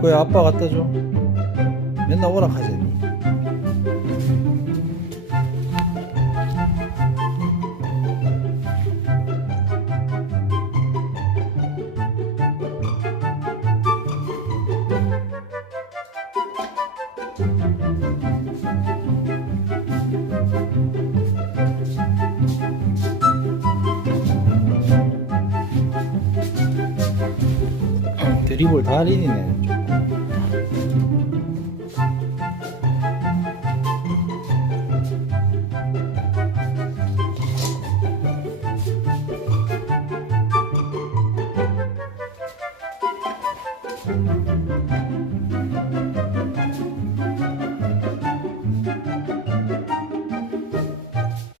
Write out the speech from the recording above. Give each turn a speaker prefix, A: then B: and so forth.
A: 그야 아빠 갖다 줘. 맨날 오락하자니. 드리블 달인이네 조금.